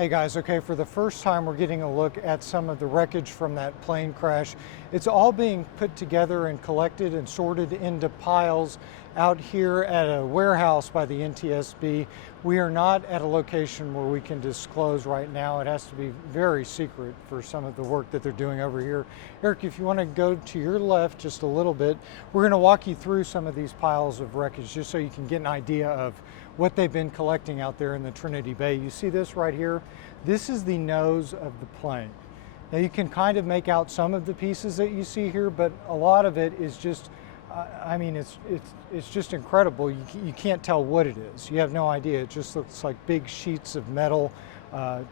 Hey guys, okay, for the first time we're getting a look at some of the wreckage from that plane crash. It's all being put together and collected and sorted into piles out here at a warehouse by the NTSB. We are not at a location where we can disclose right now. It has to be very secret for some of the work that they're doing over here. Eric, if you want to go to your left just a little bit, we're going to walk you through some of these piles of wreckage just so you can get an idea of what they've been collecting out there in the Trinity Bay. You see this right here? This is the nose of the plane. Now you can kind of make out some of the pieces that you see here, but a lot of it is just, I mean, it's just incredible. You can't tell what it is. You have no idea. It just looks like big sheets of metal,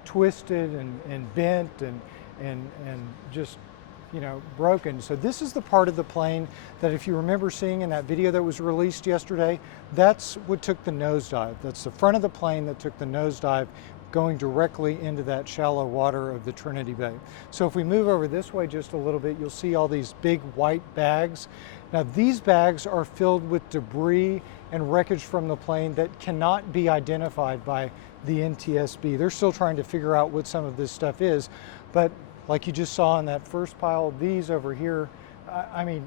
twisted and bent and just, you know, broken. So this is the part of the plane that, if you remember seeing in that video that was released yesterday, that's what took the nosedive. That's the front of the plane that took the nosedive, going directly into that shallow water of the Trinity Bay. So if we move over this way just a little bit, you'll see all these big white bags. Now these bags are filled with debris and wreckage from the plane that cannot be identified by the NTSB. They're still trying to figure out what some of this stuff is, but like you just saw in that first pile, these over here, I mean,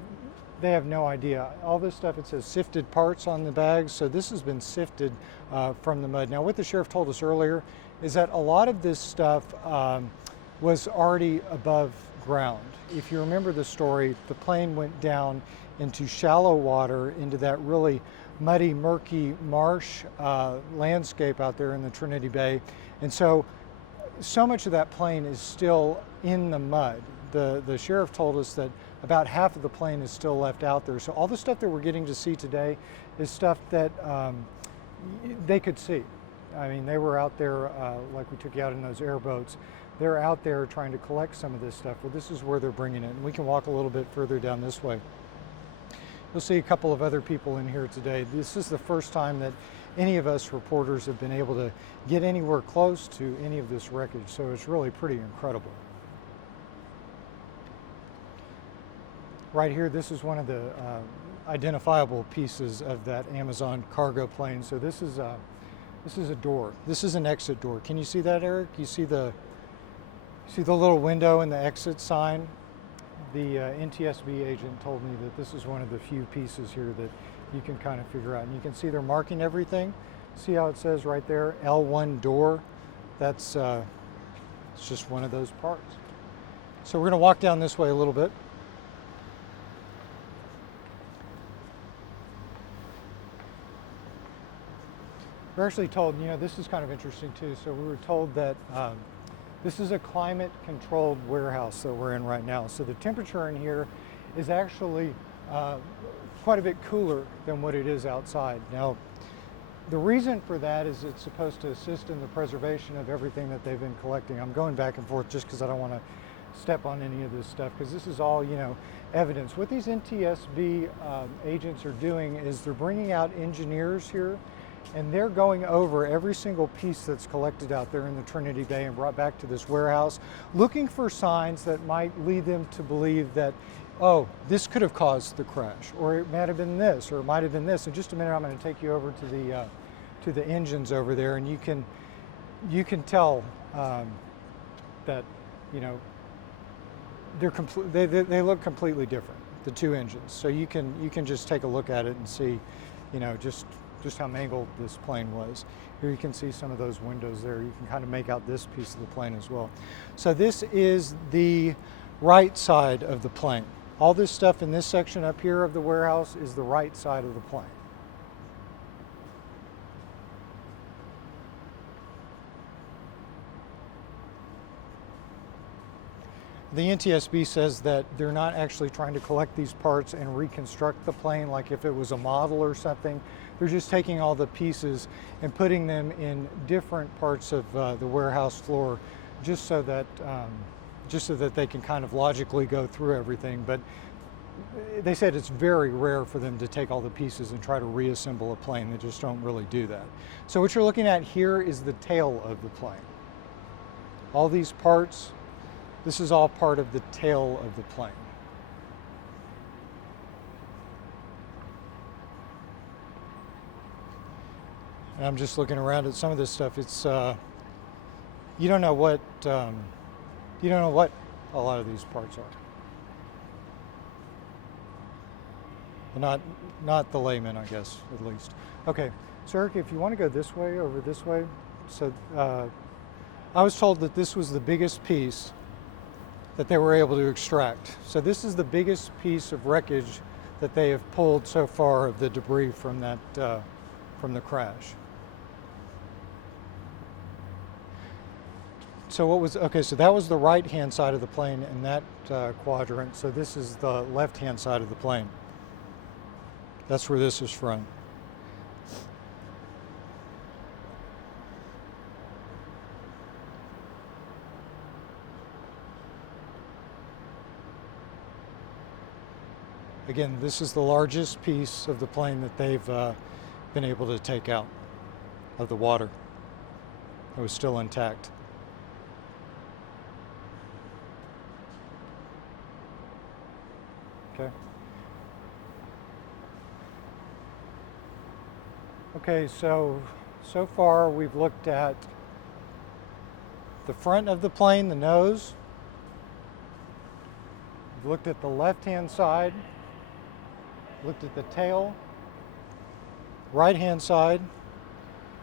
they have no idea. All this stuff, it says sifted parts on the bags, so this has been sifted from the mud. Now what the sheriff told us earlier is that a lot of this stuff was already above ground. If you remember the story, the plane went down into shallow water, into that really muddy, murky marsh landscape out there in the Trinity Bay. And so much of that plane is still in the mud. The sheriff told us that about half of the plane is still left out there. So all the stuff that we're getting to see today is stuff that they could see. I mean, they were out there, like we took you out in those airboats. They're out there trying to collect some of this stuff. Well, this is where they're bringing it. And we can walk a little bit further down this way. You'll see a couple of other people in here today. This is the first time that any of us reporters have been able to get anywhere close to any of this wreckage. So it's really pretty incredible. Right here, this is one of the identifiable pieces of that Amazon cargo plane. So this is a door. This is an exit door. Can you see that, Eric? You see the little window and the exit sign? The NTSB agent told me that this is one of the few pieces here that you can kind of figure out. And you can see they're marking everything. See how it says right there, L1 door? That's it's just one of those parts. So we're going to walk down this way a little bit. We're actually told, you know, this is kind of interesting too. So we were told that this is a climate controlled warehouse that we're in right now. So the temperature in here is actually quite a bit cooler than what it is outside. Now, the reason for that is it's supposed to assist in the preservation of everything that they've been collecting. I'm going back and forth just because I don't want to step on any of this stuff, because this is all, you know, evidence. What these NTSB agents are doing is they're bringing out engineers here, and they're going over every single piece that's collected out there in the Trinity Bay and brought back to this warehouse, looking for signs that might lead them to believe that, oh, this could have caused the crash, or it might have been this, or it might have been this. In just a minute, I'm going to take you over to the engines over there, and you can tell that, you know, they look completely different, the two engines. So you can just take a look at it and see, you know, just how mangled this plane was. Here you can see some of those windows there. You can kind of make out this piece of the plane as well. So this is the right side of the plane. All this stuff in this section up here of the warehouse is the right side of the plane. The NTSB says that they're not actually trying to collect these parts and reconstruct the plane like if it was a model or something. They're just taking all the pieces and putting them in different parts of the warehouse floor, just so that they can kind of logically go through everything. But they said it's very rare for them to take all the pieces and try to reassemble a plane. They just don't really do that. So what you're looking at here is the tail of the plane. All these parts, this is all part of the tail of the plane. And I'm just looking around at some of this stuff. It's you don't know what you don't know what a lot of these parts are. Well, not the layman, I guess, at least. Okay, so Eric, if you want to go this way, over this way. So I was told that this was the biggest piece that they were able to extract. So this is the biggest piece of wreckage that they have pulled so far of the debris from that from the crash. So what was, okay, so that was the right-hand side of the plane in that quadrant. So this is the left-hand side of the plane. That's where this is from. Again, this is the largest piece of the plane that they've been able to take out of the water. It was still intact. Okay. Okay, so far we've looked at the front of the plane, the nose. We've looked at the left-hand side, looked at the tail, right-hand side,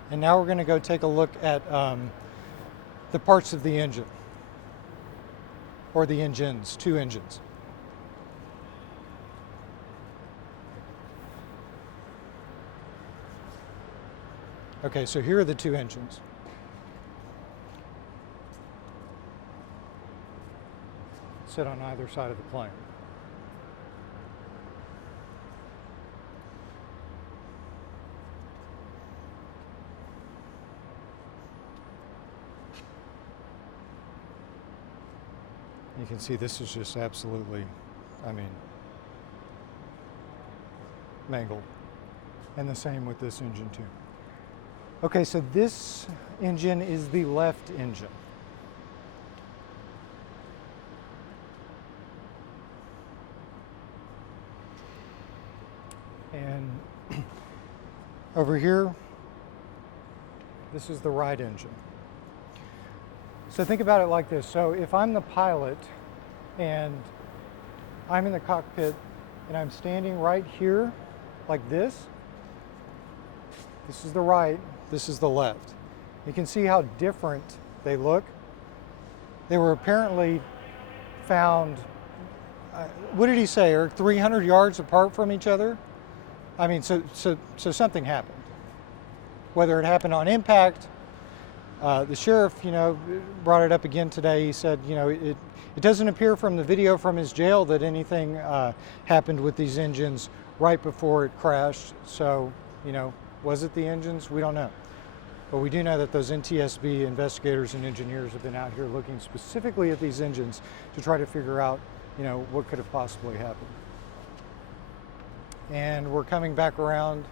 and now we're going to go take a look at the parts of the engine, or the engines, two engines. Okay, so here are the two engines. Sit on either side of the plane. You can see this is just absolutely, I mean, mangled. And the same with this engine too. Okay, so this engine is the left engine. And over here, this is the right engine. So think about it like this. So if I'm the pilot and I'm in the cockpit and I'm standing right here like this is the right, this is the left. You can see how different they look. They were apparently found, what did he say, Eric, 300 yards apart from each other? I mean, so something happened. Whether it happened on impact, the sheriff, brought it up again today. He said, it doesn't appear from the video from his jail that anything happened with these engines right before it crashed. So, was it the engines? We don't know. But we do know that those NTSB investigators and engineers have been out here looking specifically at these engines to try to figure out, what could have possibly happened. And we're coming back around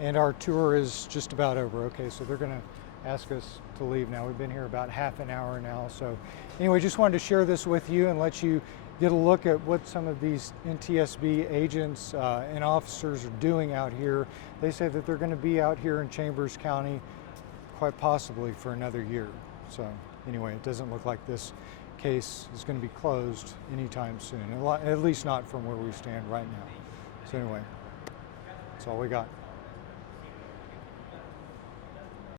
and our tour is just about over. Okay, so they're gonna ask us to leave now. We've been here about half an hour now. So anyway, just wanted to share this with you and let you get a look at what some of these NTSB agents and officers are doing out here. They say that they're gonna be out here in Chambers County quite possibly for another year. So anyway, it doesn't look like this case is gonna be closed anytime soon, at least not from where we stand right now. So anyway, that's all we got.